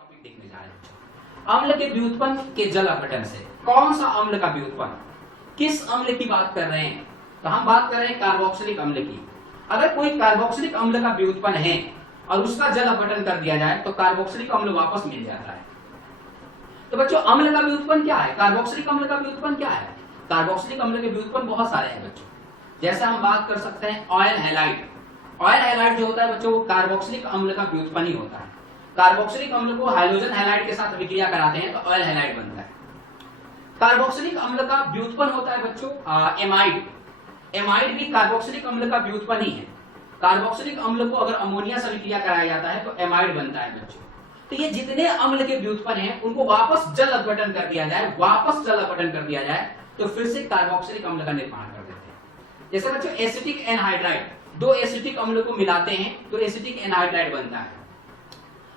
Topic देखने जा रहे हैं। अम्ल के व्युत्पन्न के जल अपघटन से कौन सा अम्ल का व्युत्पन्न, किस अम्ल की बात कर रहे हैं? तो हम बात कर रहे हैं कार्बोक्सिलिक अम्ल की। अगर कोई कार्बोक्सिलिक अम्ल का व्युत्पन्न है और उसका जल अपघटन कर दिया जाए तो कार्बोक्सिलिक अम्ल वापस मिल जाता है। तो बच्चों अम्ल का व्युत्पन्न क्या है? कार्बोक्सिलिक अम्ल का व्युत्पन्न क्या है? कार्बोक्सिलिक अम्ल के व्युत्पन्न बहुत सारे हैं बच्चों। जैसे हम बात कर सकते हैं ऑयल हैलाइड। ऑयल हैलाइड जो होता है बच्चों वो कार्बोक्सिलिक अम्ल का व्युत्पन्न ही होता है। कार्बोक्सिलिक अम्ल को हाइड्रोजन हैलाइड के साथ विक्रिया कराते हैं तो ऑयल हैलाइड बनता है। कार्बोक्सिलिक अम्ल का व्युत्पन्न होता है बच्चों एमाइड। एमाइड भी कार्बोक्सिलिक अम्ल का व्युत्पन्न ही है। कार्बोक्सिलिक अम्ल को अगर अमोनिया से विक्रिया कराया जाता है तो एमाइड बनता है बच्चों। तो ये जितने अम्ल के व्युत्पन्न हैं उनको वापस जल अपघटन कर दिया जाए, वापस जल अपघटन कर दिया जाए तो फिर से कार्बोक्सिलिक अम्ल का निर्माण कर देते हैं। जैसे बच्चों एसिटिक एनहाइड्राइड, दो एसिटिक अम्ल को मिलाते हैं तो एसिटिक एनहाइड्राइड बनता है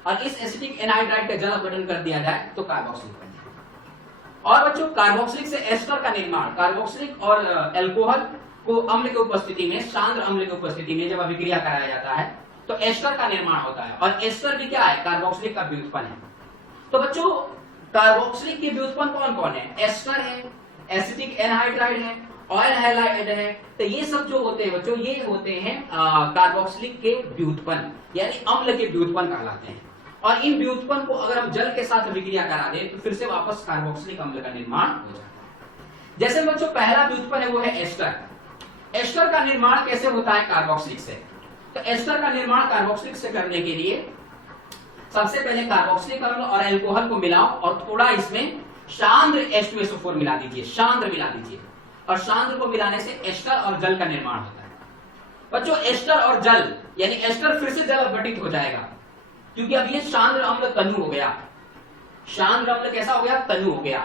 और इस एसिटिक एनहाइड्राइड का जल अपघटन कर दिया जाए तो कार्बोक्सिलिक बन जाएगा। और बच्चों कार्बोक्सिलिक से एस्टर का निर्माण, कार्बोक्सिलिक और अल्कोहल को अम्ल की उपस्थिति में, सांद्र अम्ल की उपस्थिति में जब अभिक्रिया कराया जाता है तो एस्टर का निर्माण होता है और एस्टर भी क्या है? कार्बोक्सिलिक का व्युत्पन्न है। तो बच्चों कार्बोक्सिलिक के व्युत्पन्न कौन कौन है? एस्टर है, एसिटिक एनहाइड्राइड है, ऑयल हैलाइड है। तो ये सब जो होते हैं बच्चों ये होते हैं कार्बोक्सिलिक के व्युत्पन्न, यानी अम्ल के व्युत्पन्न कहलाते हैं। और इन व्युत्पन्न को अगर हम जल के साथ विक्रिया करा दें तो फिर से वापस कार्बोक्सिलिक अम्ल का निर्माण हो जाता है। जैसे बच्चों पहला व्युत्पन्न है वो है एस्टर। एस्टर का निर्माण कैसे होता है? कार्बोक्सिलिक से। तो एस्टर का निर्माण कार्बोक्सिलिक से करने के लिए सबसे पहले कार्बोक्सिलिक अम्ल और अल्कोहल को मिलाओ और थोड़ा इसमें सांद्र H2SO4 मिला दीजिए, सांद्र मिला दीजिए। और सांद्र को मिलाने से एस्टर और जल का निर्माण होता है। बच्चों एस्टर और जल यानी एस्टर फिर से जल अपघटित हो जाएगा क्योंकि अब ये सांद्र अम्ल तनु हो गया। सांद्र अम्ल कैसा हो गया? तनु हो गया।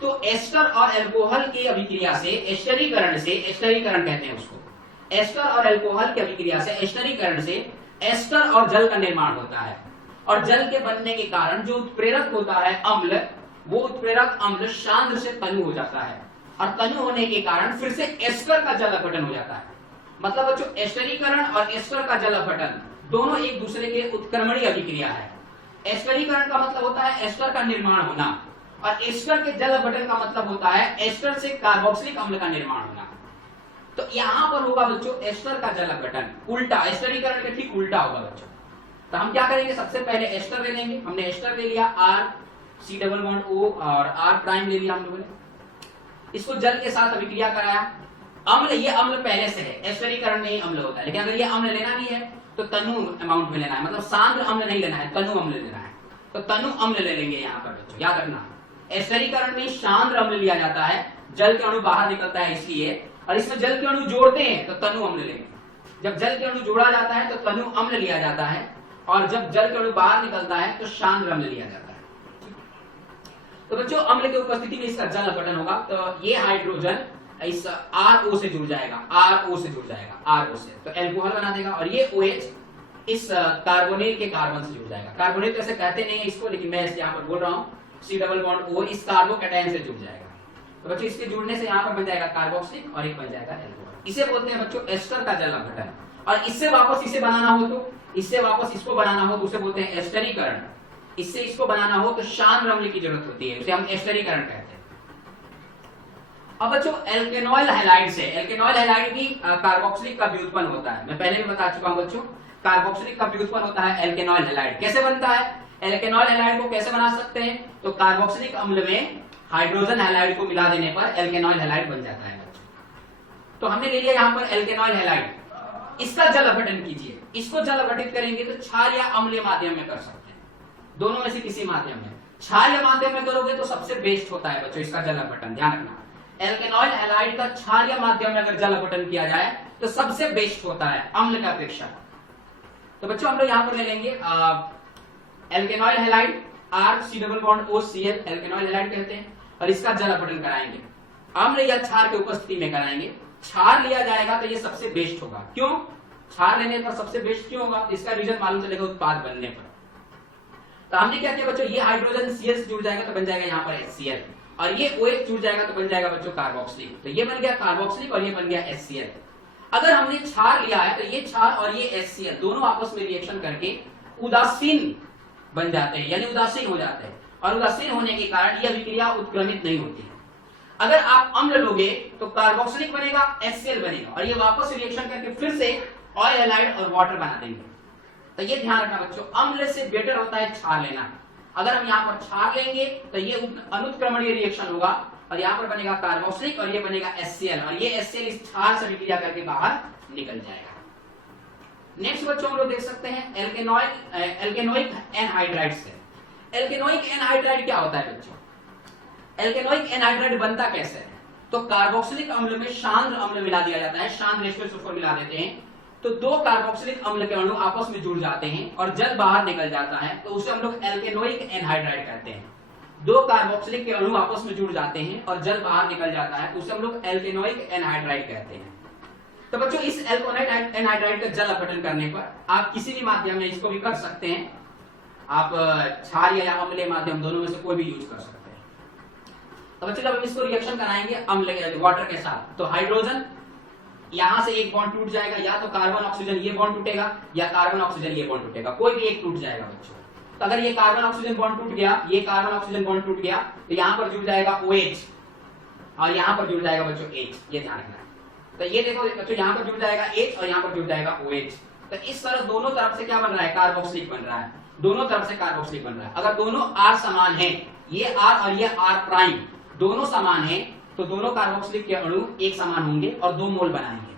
तो एस्टर और अल्कोहल की अभिक्रिया से एस्टरीकरण से, एस्टरीकरण कहते हैं उसको, एस्टर और अल्कोहल की अभिक्रिया से एस्टरीकरण से एस्टर और जल का निर्माण होता है। और जल के बनने के कारण जो उत्प्रेरक होता है अम्ल, वो उत्प्रेरक अम्ल सांद्र से तनु हो जाता है और तनु होने के कारण फिर से एस्टर का जल अपघटन हो जाता है। मतलब बच्चों एस्टरीकरण और एस्टर का जल अपघटन दोनों एक दूसरे के उत्क्रमणीय अभिक्रिया है। एस्टरीकरण का मतलब होता है एस्टर का निर्माण होना और एस्टर के जल अपघटन का मतलब होता है एस्टर से कार्बोक्सिलिक अम्ल का निर्माण होना। तो यहां पर होगा बच्चों एस्टर का जल अपघटन, उल्टा, एस्टरीकरण के ठीक उल्टा होगा बच्चों। तो हम क्या करेंगे? सबसे पहले एस्टर ले लेंगे। हमने एस्टर ले लिया, R(C)O और R' ले लिया हम लोगों ने। इसको जल के साथ अभिक्रिया कराया। अम्ल, ये अम्ल पहले से है, एस्टरीकरण में ही अम्ल होता है। लेकिन अगर ये अम्ल लेना भी है तो तनु अमाउंट में लेना है, मतलब सांद्र अम्ल नहीं लेना है, तनु अम्ल लेना है। तो तनु अम्ल ले लेंगे यहाँ पर बच्चों, याद रखना। एस्टरीकरण में सांद्र अम्ल लिया जाता है, जल के अणु बाहर निकलता है इसलिए, और इसमें जल के अणु जोड़ते हैं तो तनु अम्ल लेंगे। जब जल के अणु जोड़ा जाता है तो तनु अम्ल लिया जाता है और जब जल के अणु बाहर निकलता है तो सांद्र अम्ल लिया जाता है। तो बच्चों अम्ल की उपस्थिति में इसका जल अपघटन होगा तो ये हाइड्रोजन इस RO से जुड़ जाएगा, RO से जुड़ जाएगा, RO से तो अल्कोहल बना देगा और ये OH इस कार्बोनिल के कार्बन से जुड़ जाएगा। कार्बोनिल तो ऐसे कहते नहीं है इसको, लेकिन मैं यहाँ पर बोल रहा हूँ C+O इस कार्बोकैटायन से जुड़ जाएगा। तो बच्चों इसके जुड़ने से यहाँ पर बन जाएगा कार्बोक्सिलिक और एक बन जाएगा अल्कोहल। इसे बोलते हैं बच्चों एस्टर का जल अपघटन। और इससे वापस इसे बनाना हो तो, इससे वापस इसको बनाना हो तो उसे बोलते हैं एस्टरीकरण। इससे इसको बनाना हो तो सांद्र अम्ल की जरूरत होती है, उसे हम एस्टरीकरण कहते हैं। अब बच्चों एल्केनॉइल हैलाइड से, एल्केनॉइल हैलाइड भी कार्बोक्सिलिक का व्युत्पन्न होता है। मैं पहले भी बता चुका हूं बच्चों, कार्बोक्सिलिक का व्युत्पन्न होता है एल्केनॉइल हैलाइड। कैसे बनता है? एल्केनॉइल हैलाइड को कैसे बना सकते हैं? तो कार्बोक्सिलिक अम्ल में हाइड्रोजन हैलाइड को मिला देने पर एल्केनॉइल हैलाइड बन जाता है बच्चों। तो हमने ले लिया यहाँ पर एल्केनॉइल हैलाइड, इसका जल अपघटन कीजिए। इसको जल अपघटित करेंगे तो क्षार या अम्लीय माध्यम में कर सकते हैं, दोनों में से किसी माध्यम में। क्षार या माध्यम में करोगे तो सबसे बेस्ट होता है बच्चों इसका जल अपघटन, ध्यान रखना। एल्केनॉइल हैलाइड का क्षार या माध्यम में अगर जल अपघटन किया जाए तो सबसे बेस्ट होता है अम्ल का अपेक्षा। तो बच्चों हम लोग यहाँ पर ले लेंगे एल्केनॉइल हैलाइड, R(C)O(Cl) एल्केनॉइल हैलाइड कहते हैं और इसका जल अपघटन कराएंगे। अम्ल या क्षार की उपस्थिति में कराएंगे। क्षार लिया जाएगा तो ये सबसे बेस्ट होगा। क्यों? क्षार लेने पर सबसे बेस्ट क्यों होगा? इसका रीजन मालूम चलेगा उत्पाद बनने पर। तो हमने क्या किया बच्चों, ये हाइड्रोजन Cl से जुड़ जाएगा तो बन जाएगा यहाँ पर HCl और ये OH जुड़ जाएगा तो बन जाएगा बच्चों कार्बोक्सिलिक। तो ये बन गया कार्बोक्सिलिक और ये बन गया HCl। अगर हमने क्षार लिया है तो ये क्षार और ये HCl दोनों आपस में रिएक्शन करके उदासीन बन जाते हैं, यानी उदासीन हो जाते हैं, और उदासीन होने के कारण यह अभिक्रिया उत्क्रमित नहीं होती है। अगर आप अम्ल लोगे तो कार्बोक्सिलिक बनेगा, HCl बनेगा, और ये वापस रिएक्शन करके फिर से ऑयल हैलाइड और वाटर बना देंगे। तो ये ध्यान रखना बच्चों, अम्ल से बेटर होता है क्षार लेना। अगर हम यहाँ पर क्षार लेंगे तो ये अनुत्क्रमणीय रिएक्शन होगा, और यहाँ पर बनेगा कार्बोक्सिलिक और ये बनेगा HCl, और ये HCl इस क्षार से अभिक्रिया करके बाहर निकल जाएगा। नेक्स्ट बच्चों हम लोग देख सकते हैं एल्केनोइक एनहाइड्राइड से। एल्केनोइक एनहाइड्राइड क्या होता है बच्चों? एल्केनोइक एनहाइड्राइड बनता कैसे है? तो कार्बोक्सिलिक अम्ल में सांद्र अम्ल मिला दिया जाता है, सांद्र H2SO4 मिला देते हैं, तो दो कार्बोक्सिलिक अम्ल के अणु आपस में जुड़ जाते हैं और जल बाहर निकल जाता है, तो उसे हम लोग एल्केनोइक एनहाइड्राइड कहते हैं। दो कार्बोक्सिलिक के अणु आपस में जुड़ जाते हैं और जल बाहर निकल जाता है, तो उसे हम लोग एल्केनोइक एनहाइड्राइड कहते हैं। तो बच्चों इस एल्केनोइक एनहाइड्राइड का जल अपघटन करने पर आप किसी भी माध्यम में इसको भी कर सकते हैं, आप क्षार या अम्लीय माध्यम दोनों में से कोई भी यूज कर सकते हैं। तो बच्चों जब हम इसको रिएक्शन कराएंगे अम्ल वाटर के साथ, तो हाइड्रोजन यहां से एक बॉन्ड टूट जाएगा, या तो कार्बन ऑक्सीजन ये बॉन्ड टूटेगा या कार्बन ऑक्सीजन ये बॉन्ड टूटेगा, कोई भी एक टूट जाएगा बच्चों। तो अगर ये कार्बन ऑक्सीजन बॉन्ड टूट गया, ये कार्बन ऑक्सीजन बॉन्ड टूट गया, तो यहाँ पर जुड़ जाएगा OH और यहाँ पर जुड़ जाएगा बच्चों H, ये ध्यान रखना है। तो ये देखो बच्चों, यहाँ पर जुड़ जाएगा H और यहाँ पर जुड़ जाएगा OH। तो इस तरह दोनों तरफ से क्या बन रहा है? कार्बोक्सिलिक बन रहा है, दोनों तरफ से कार्बोक्सिलिक बन रहा है। अगर दोनों R समान है, ये R और ये R प्राइम दोनों समान है, तो दोनों कार्बोक्सिलिक के अणु एक समान होंगे और 2 मोल बनाएंगे।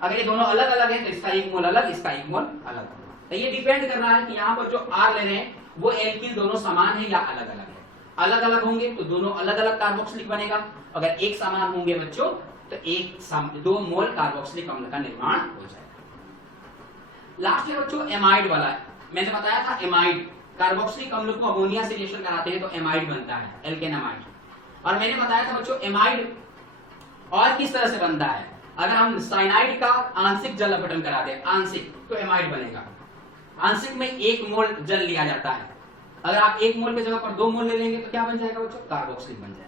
अगर ये दोनों अलग अलग है तो इसका एक मोल अलग, इसका एक मोल अलग। तो ये डिपेंड कर रहा है कि यहाँ पर जो R ले रहे हैं वो एल्किल दोनों समान है या अलग अलग है। अलग अलग होंगे तो दोनों अलग अलग कार्बोक्सिलिक बनेगा, अगर एक समान होंगे बच्चों तो 2 मोल कार्बोक्सिलिक अम्ल का निर्माण हो जाएगा। लास्ट में बच्चों एमाइड वाला है, मैंने बताया था एमाइड कार्बोक्सिलिक अम्ल को अमोनिया से रिएक्शन कराते हैं तो एमाइड बनता है, एल्केनामाइड। और मैंने बताया था बच्चों एमाइड और किस तरह से बनता है, अगर हम साइनाइड का आंशिक जल अपघटन करा दें, आंशिक, तो एमाइड बनेगा। आंशिक में 1 मोल जल लिया जाता है, अगर आप 1 मोल की जगह पर 2 मोल ले लेंगे तो क्या बन जाएगा बच्चों? कार्बोक्सिलिक बन जाएगा।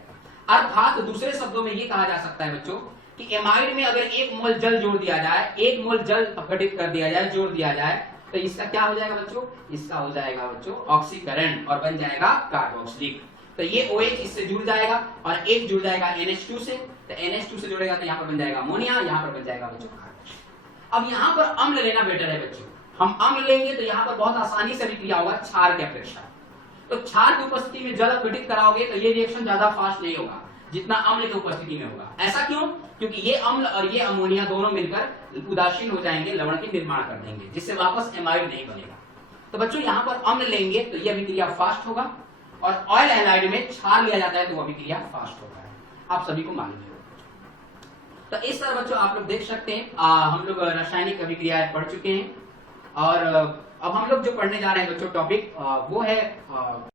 अर्थात दूसरे शब्दों में ये कहा जा सकता है बच्चों कि एमाइड में अगर 1 मोल जल जोड़ दिया जाए, 1 मोल जल अपघटित कर दिया जाए, जोड़ दिया जाए, तो इसका क्या हो जाएगा बच्चों? इसका हो जाएगा बच्चों ऑक्सीकरण और बन जाएगा कार्बोक्सिलिक। तो ये OH इससे जुड़ जाएगा और H जुड़ जाएगा NH2 से, तो NH2 से जुड़ेगा तो यहाँ पर बन जाएगा अमोनिया, यहाँ पर बन जाएगा बच्चों कार्बन। अब यहाँ पर अम्ल लेना बेटर है बच्चों, हम अम्ल लेंगे तो यहाँ पर बहुत आसानी से अभिक्रिया होगा क्षार की अपेक्षा। तो क्षार की उपस्थिति में जल अपघटित कराओगे तो ये रिएक्शन ज्यादा फास्ट नहीं होगा जितना अम्ल की उपस्थिति में होगा। ऐसा क्यों? क्योंकि ये अम्ल और ये अमोनिया दोनों मिलकर उदासीन हो जाएंगे, लवण के निर्माण कर देंगे, जिससे वापस एमाइड नहीं बनेगा। तो बच्चों यहाँ पर अम्ल लेंगे तो ये अभिक्रिया फास्ट होगा, और ऑयल हैलाइड में क्षार लिया जाता है तो वो अभिक्रिया फास्ट होता है, आप सभी को मालूम है। तो इस तरह बच्चों आप लोग देख सकते हैं, हम लोग रासायनिक अभिक्रियाएं पढ़ चुके हैं, और अब हम लोग जो पढ़ने जा रहे हैं बच्चों टॉपिक वो है